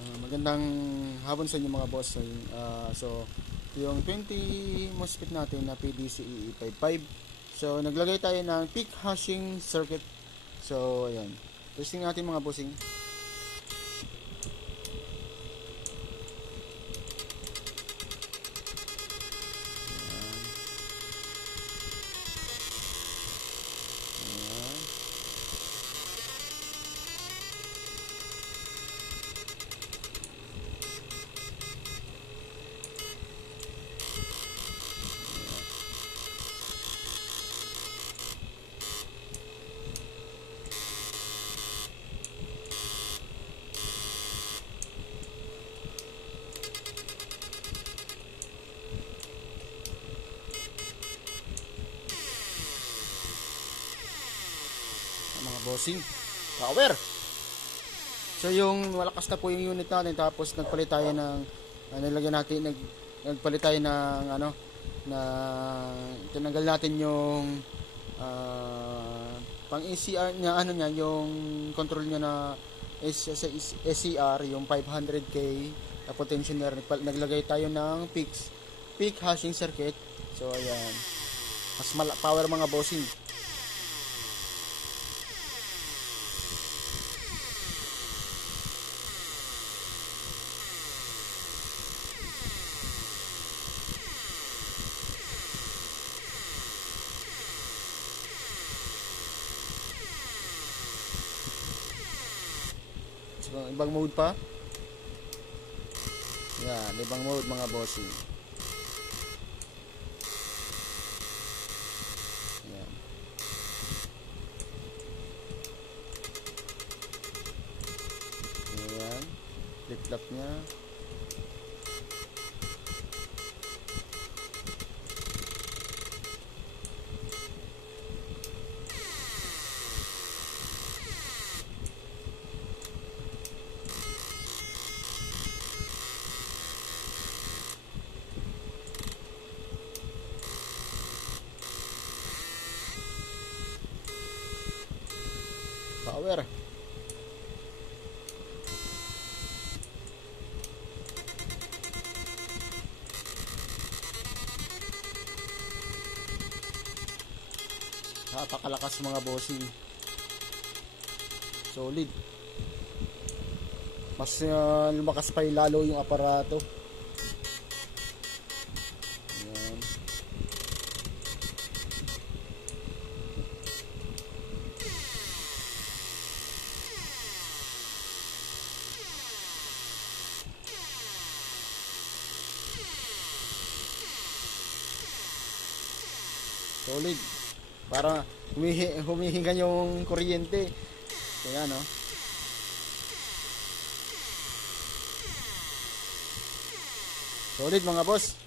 Magandang hapon sa inyo mga boss. So, yung 20 MOSFET natin na PDCE55. So, naglagay tayo ng peak hashing circuit. So, ayan. Testing natin mga bossing. Ayan. Mga bossing. Power! So yung malakas na po yung unit natin, tapos nagpalit tayo ng nilagyan natin nagpalit tayo ng na tinanggal natin yung pang ECR niya, niya yung control niya na SCR, yung 500k na potentiometer. Naglagay tayo ng peak hashing circuit. So ayan, mas power mga bossing. So, ibang mode pa. Yan, ibang mode mga bossing. Yan. Ayan. Flip-flop niya. Power. Napakalakas mga bossing. Solid. Mas lumakas pa lalo yung aparato. Ayan. Solid. Para humihinga yung kuryente. Kaya no. Solid mga boss.